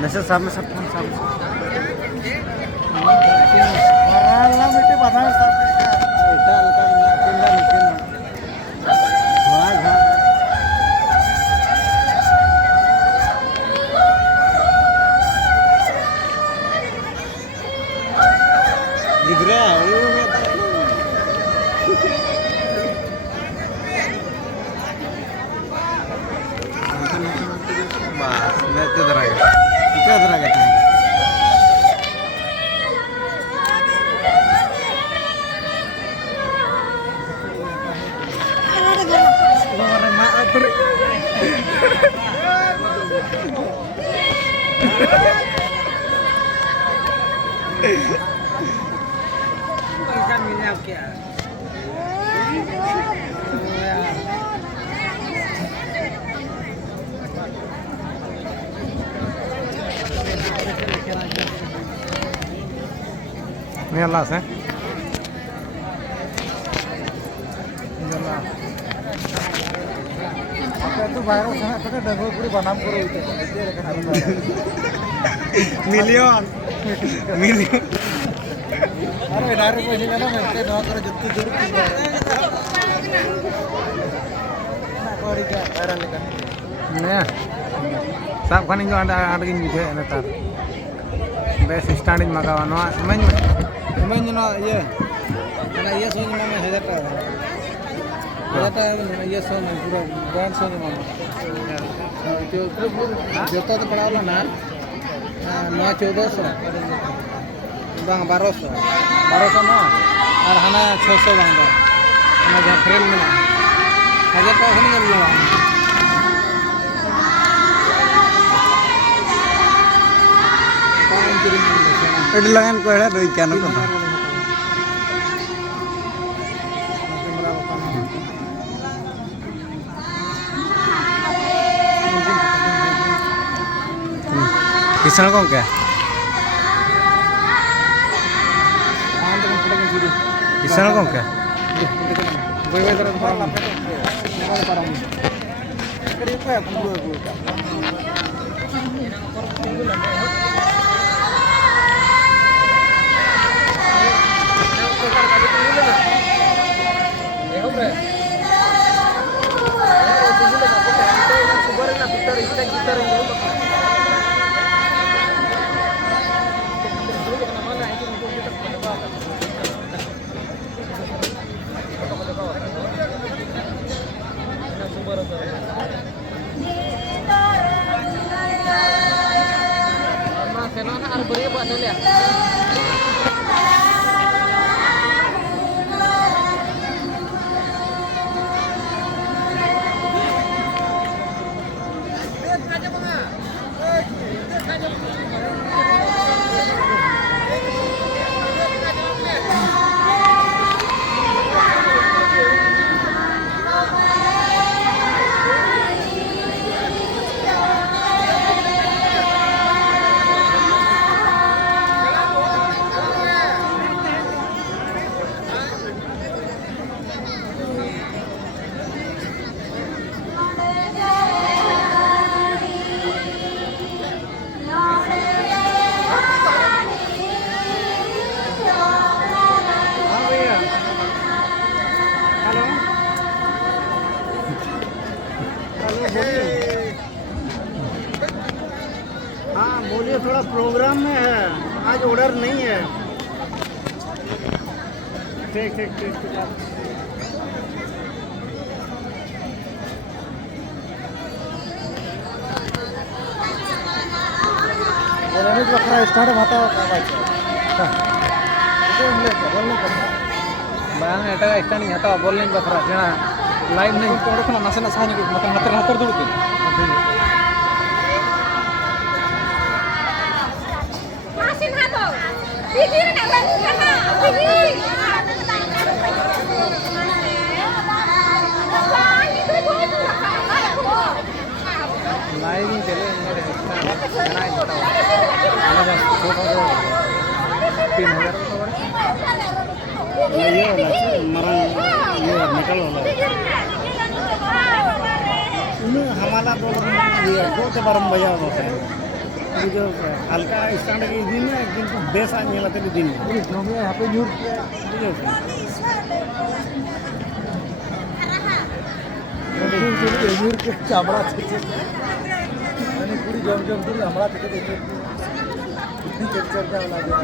Message सामने सब सामने ini alas itu viral sangat pakai daging puri banam kuru itu milion अरे direct पैसे ना मैं नौ करो जितनी जरूरत थी ना कोरी क्या वायरल लेकर ने सब खाने जो ada gini juga netar best standing makawan no main no iya karena iya soalnya mama hajata iya soalnya pura brand soalnya mama जो जोता तो पड़ा वाला ना 9-1400 bang 1200 mah और हना 600 bang dah हना जहाँ फ्रेम में ना 1000 का होने का मिला itu langan ko ada doi kan ko किसान कौन क्या किसान कौन क्या हाँ बोलिए, थोड़ा प्रोग्राम में है, आज ऑर्डर नहीं है। ठीक ठीक ठीक। रमेश बकरा स्टार्ट भाता bang eta standing hata bowling bakra jena line nahi tode khona nasa nasa hani makan hatar duduk masin hato pikir nak bantu kana pikir line chale mere jena hata ana photo 3000 ये वाला ये metal वाला इन्हें हमारा दो के बारे में बजा होता है ये जो हल्का स्टैंड के दिन है किंतु बेस आने वाला तेरे दिन यहाँ पे यूर यूर के चामड़ा पूरी जम पूरी हमारा देखिए कितनी कैप्चर का लगा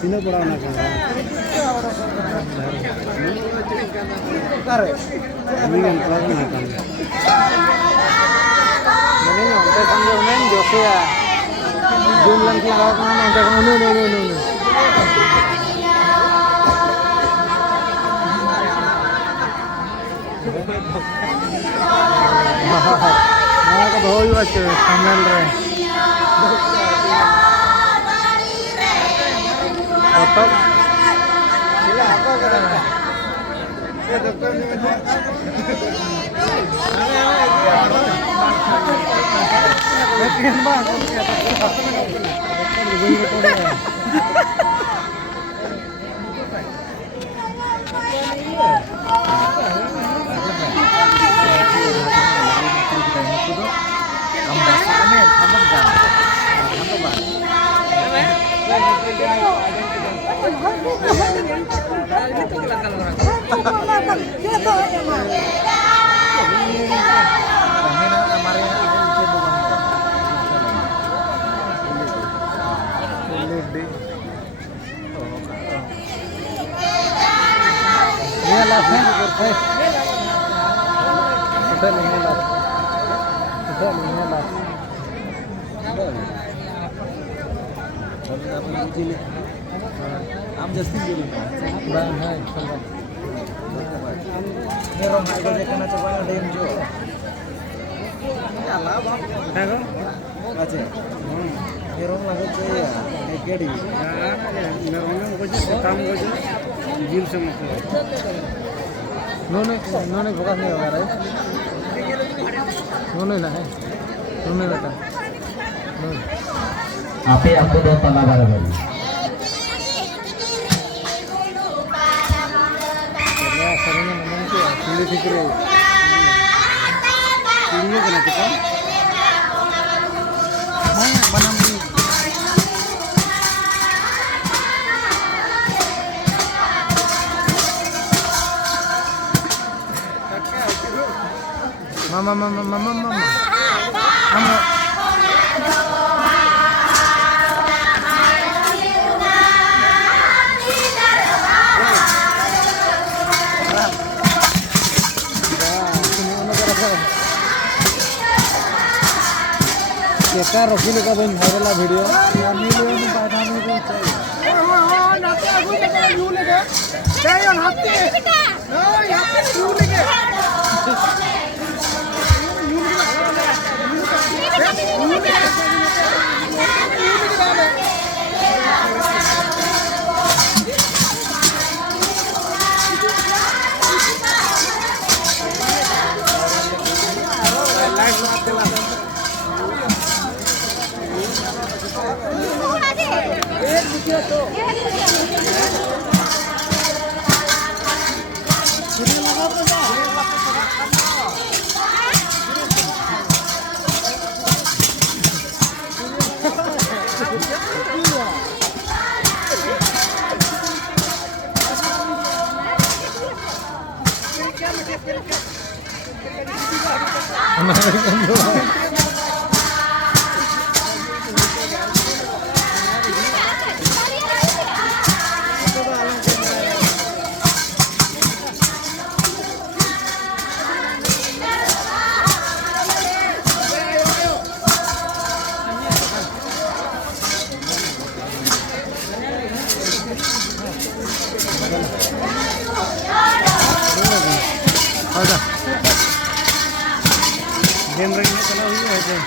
तीनों बड़ा होना चाहिए Otot, sila apa kerana? Ya dokter ni macam. Lekian bang, am justin dulu bang hai ini rom aja kena coba ada yang jual nyala bang ada aja ini rom lagi tuh ya ekedi ya romnya mau jadi काम को जो जीव से मतलब नोने focus नहीं होगा right नोने ना है नोने बेटा Api aku do tala barabari. Ya, sarana memang tu, pilih fikir. Pilihnya kena kita. Mana mana ni? Mama. का रॉकी लेका बन वायरल वीडियो मिलियन बाधा में को चाहिए हां नाते आगु लेके यू लेके जाय on हाथी हां यहाँ पे यू लेके गेम रही चला हुई है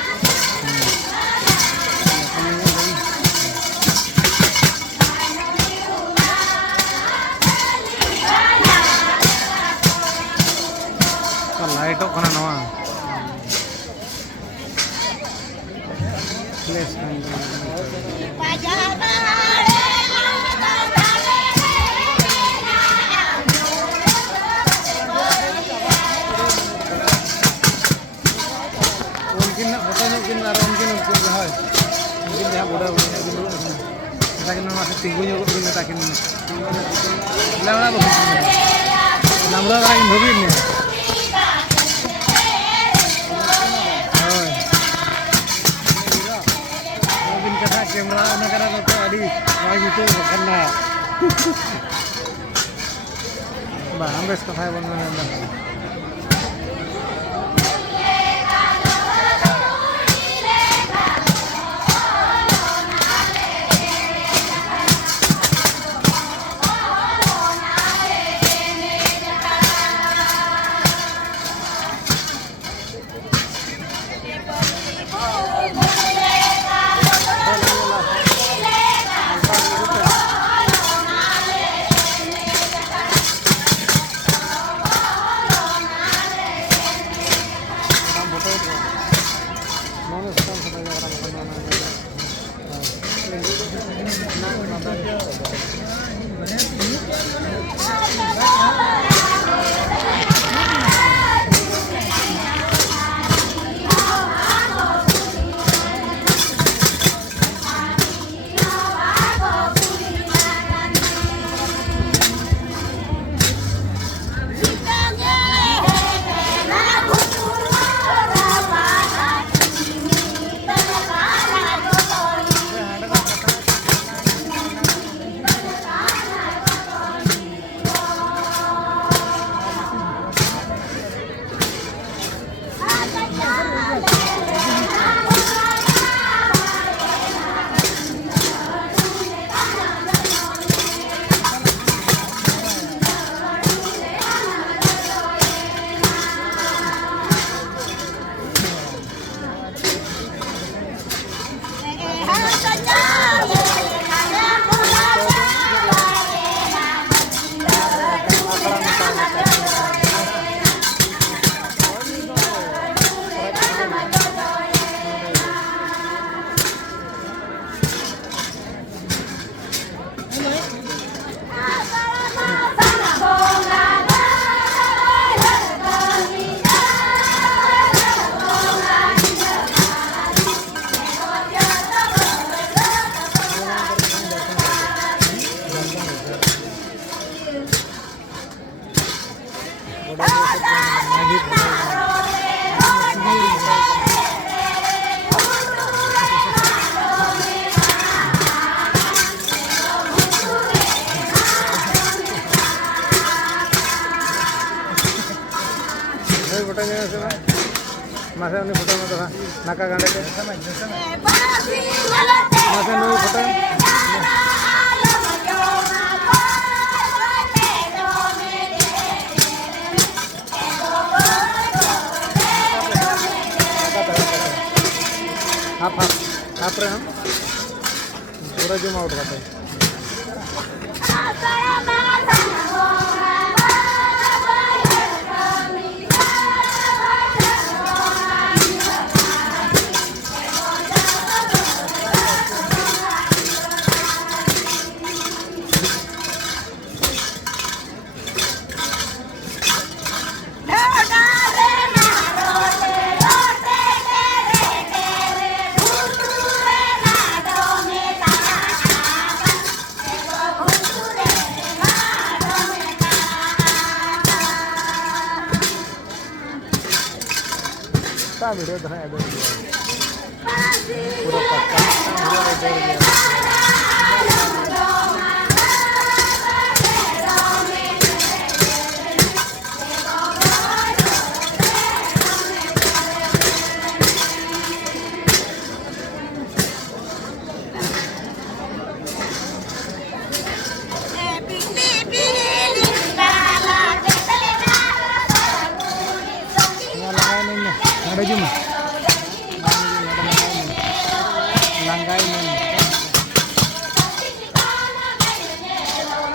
लाइट ओपन नवा place tinggunya kok punya takin lama begini namra orang Indobin ya mungkin kata kamera negara kata adi lagi itu karena bah ambes kafai bangunan masa ini foto में तो नाका गांडे के Pasti masa नुई photo आप रहे हम पूरा zoom out करते हैं वीडियो तो है पूरा पक्का ada cuma langgai